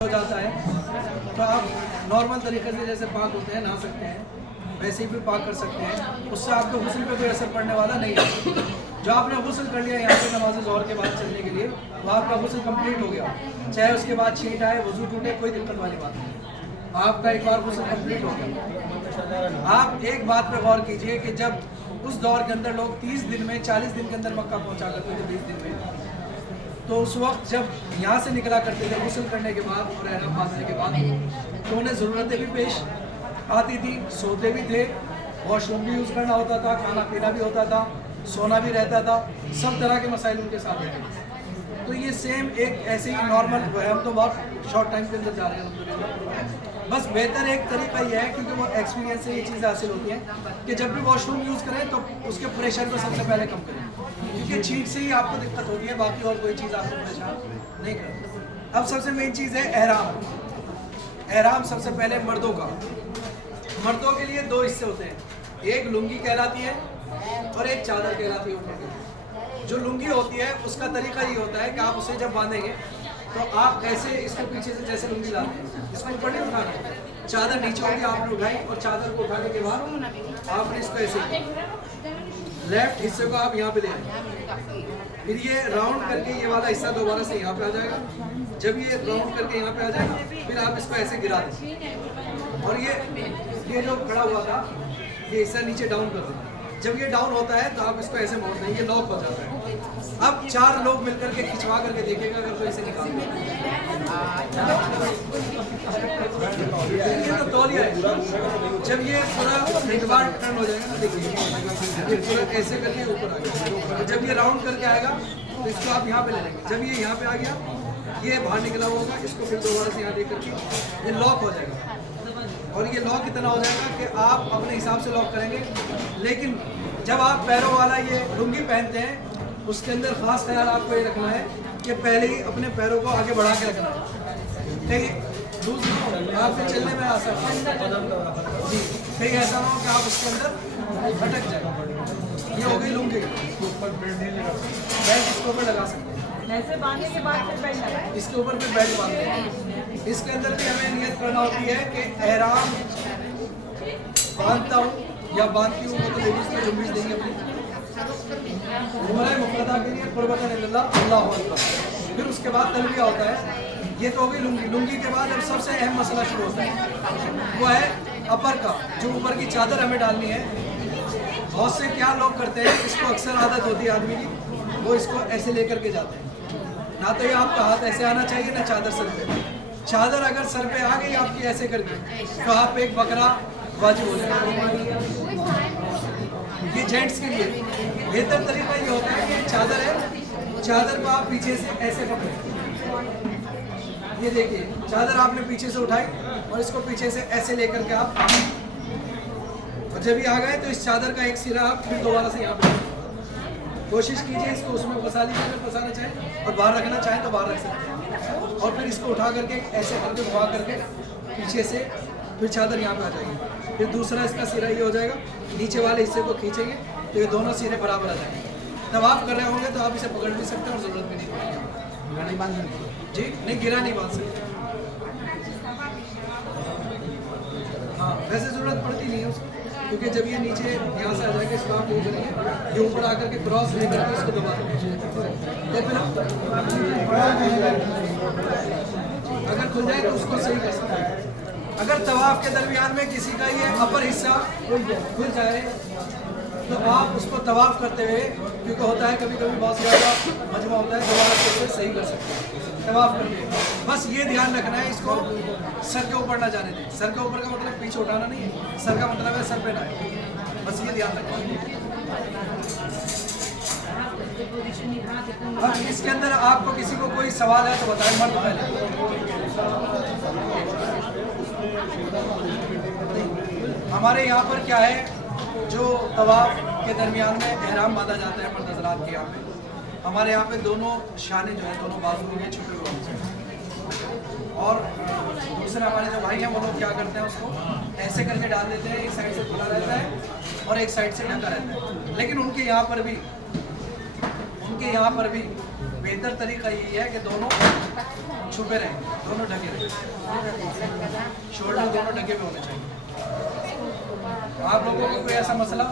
हो जाता है तो आप नॉर्मल तरीके से जैसे पाक होते हैं नहा सकते हैं, वैसे ही भी पाक कर सकते हैं। उससे आपको गुस्ल पे कोई असर पड़ने वाला नहीं है। जो आपने गुस्ल कर लिया यहाँ पे नमाज ज़ोहर के बाद चलने के लिए, वो आपका गुस्ल कंप्लीट हो गया। चाहे उसके बाद छींट आए, वजू टूटे, कोई दिक्कत वाली बात नहीं, आपका एक बार गुस्ल कंप्लीट हो गया। आप एक बात पे गौर कीजिए कि जब उस दौर के अंदर लोग 30 दिन में 40 दिन के अंदर मक्का पहुँचा करते थे, 20 दिन में, तो उस वक्त जब यहाँ से निकला करते थे गुस्ल करने के बाद और एहराम बांधने के बाद, तो उन्हें ज़रूरतें भी पेश आती थी, सोते भी थे, वॉशरूम भी यूज़ करना होता था, खाना पीना भी होता था, सोना भी रहता था, सब तरह के मसाइल उनके साथ रहते थे। तो ये सेम एक ऐसे ही नॉर्मल, हम तो बहुत शॉर्ट टाइम के अंदर जा रहे हैं अलहम्दुलिल्लाह। बस बेहतर एक तरीका ये है, क्योंकि वो एक्सपीरियंस से ये चीज़ हासिल होती है कि जब भी वॉशरूम यूज़ करें तो उसके प्रेशर को सबसे पहले कम करें, क्योंकि छींट से ही आपको दिक्कत होती है, बाकी और कोई चीज़ आपको परेशान नहीं करती। अब सबसे मेन चीज़ है एहराम। एहराम सबसे पहले मर्दों का, मर्दों के लिए दो हिस्से होते हैं, एक लुंगी कहलाती है और एक चादर कहलाती है ऊपर की। जो लुंगी होती है उसका तरीका ये होता है कि आप उसे जब बांधेंगे तो आप ऐसे इसको पीछे से जैसे लुंगी लाते हैं, इसको ऊपर नहीं उठाना, चादर नीचे होगी, आपने उठाई और चादर को उठाने के बाद आपने इसको ऐसे लेफ्ट हिस्से को आप यहाँ पे ले आए, फिर ये राउंड करके ये वाला हिस्सा दोबारा से यहाँ पे आ जाएगा। जब ये राउंड करके यहाँ पे आ जाएगा, फिर आप इसको ऐसे गिरा दें और ये जो खड़ा हुआ था ये हिस्सा नीचे डाउन कर दें। जब ये डाउन होता है तो आप इसको ऐसे मोड़ दें, ये लॉक हो जाता है। अब 4 लोग मिलकर के खिंचवा करके देखेगा अगर कोई इसे निकाल दे। ये तो तौलिया है। जब ये पूरा एक बार टर्न हो जाएगा ना, देखिए ये पूरा ऐसे करके ऊपर आ गया। जब ये राउंड करके आएगा तो इसको आप यहाँ पे ले लेंगे। जब ये यहाँ पे आ गया, ये बाहर निकला होगा, इसको फिर दोबारा से यहाँ दे करके ये लॉक हो जाएगा। और ये लॉक इतना हो जाएगा कि आप अपने हिसाब से लॉक करेंगे। लेकिन जब आप पैरों वाला ये लुंगी पहनते हैं, उसके अंदर खास ख्याल आपको ये रखना है कि पहले ही अपने पैरों को आगे बढ़ा के रखना है, कहीं लूज ना हो, आपके चलने में आसान जी, कहीं ऐसा ना हो कि आप उसके अंदर भटक जाए। ये हो गई लुंगी, बेल्ट इसके ऊपर लगा सकते हैं, ऐसे बांधने के बाद फिर बेल्ट लगाएं। इसके ऊपर फिर बेल्ट बांधते हैं। इसके अंदर भी हमें नियत करना होती है कि एहराम बांधता हूँ या बांधती हूँ, तो लेडीज को जुम्बिश देंगे अपनी उम्र मुफ़रदा के लिए क़ुर्बतन इल्लल्लाह, अल्लाहु अकबर। फिर उसके बाद तलबिया होता है। ये तो हो गई लुंगी। लुंगी के बाद अब सबसे अहम मसला शुरू होता है, वो है अपर का, जो ऊपर की चादर हमें डालनी है। बहुत से क्या लोग करते हैं, इसको अक्सर आदत होती है आदमी की, वो इसको ऐसे लेकर के जाते हैं। ना तो ये आपका हाथ ऐसे आना चाहिए, ना चादर सर पे। चादर अगर सर पे आ गई आपकी ऐसे करके, तो आप एक बकरा वाजिब हो जाएगा। ये जेंट्स के लिए बेहतर तरीका ये होता है कि चादर है, चादर को आप पीछे से ऐसे पकड़ें। ये देखिए, चादर आपने पीछे से उठाई और इसको पीछे से ऐसे लेकर के आप, और जब ये आ गए तो इस चादर का एक सिरा आप फिर दोबारा से यहाँ पे कोशिश कीजिए, इसको उसमें फंसा लीजिए अगर फंसाना चाहें, और बाहर रखना चाहें तो बाहर रख सकते हैं। और फिर इसको उठा करके ऐसे करके घुमा करके पीछे से फिर चादर यहाँ पे आ जाएगी। फिर दूसरा इसका सिरा ये हो जाएगा, नीचे वाले हिस्से को खींचेंगे तो ये दोनों सिरे बराबर आ जाएंगे। तब आप कर रहे होंगे तो आप इसे पकड़ भी सकते हैं और ज़रूरत भी नहीं पड़ेगी जी, नहीं गिरा नहीं बांध सकते। हाँ, वैसे ज़रूरत पड़ती नहीं है उसको, क्योंकि जब ये नीचे यहाँ से आ जाएगा, इसको आप यूज करेंगे, ये ऊपर आकर के क्रॉस लेकर के इसको दबा देंगे। अगर खुल जाए तो उसको सही कर सकते हैं। अगर तवाफ के दरमियान में किसी का ये अपर हिस्सा खुल जाए तो आप उसको तवाफ करते हुए, क्योंकि होता है कभी कभी बहुत ज़्यादा मजमा होता है, दोबारा से सही कर सकते हैं तवाफ करके। बस ये ध्यान रखना है, इसको सर के ऊपर ना जाने दें। सर के ऊपर का मतलब पीछे उठाना नहीं है, सर का मतलब है सर पे ना है, बस ये ध्यान रखना है। अब इसके अंदर आपको किसी को कोई सवाल है तो बताएं, मर्द पहले। हमारे यहाँ पर क्या है, जो तवाफ के दरमियान में एहराम बांधा जाता है मर्द हज़रात के यहाँ पे, हमारे यहाँ पे दोनों शाने जो है, दोनों बाजू में छुपे हुए होते हैं। और दूसरे हमारे जो भाई हैं वो लोग क्या करते हैं, उसको ऐसे करके डाल देते हैं, एक साइड से खुला रहता है और एक साइड से ढका रहता है। लेकिन उनके यहाँ पर भी बेहतर तरीका यही है कि दोनों छुपे रहेंगे, दोनों ढके रहेंगे, शोल्डर दोनों ढके हुए होने चाहिए। आप लोगों को कोई ऐसा मसला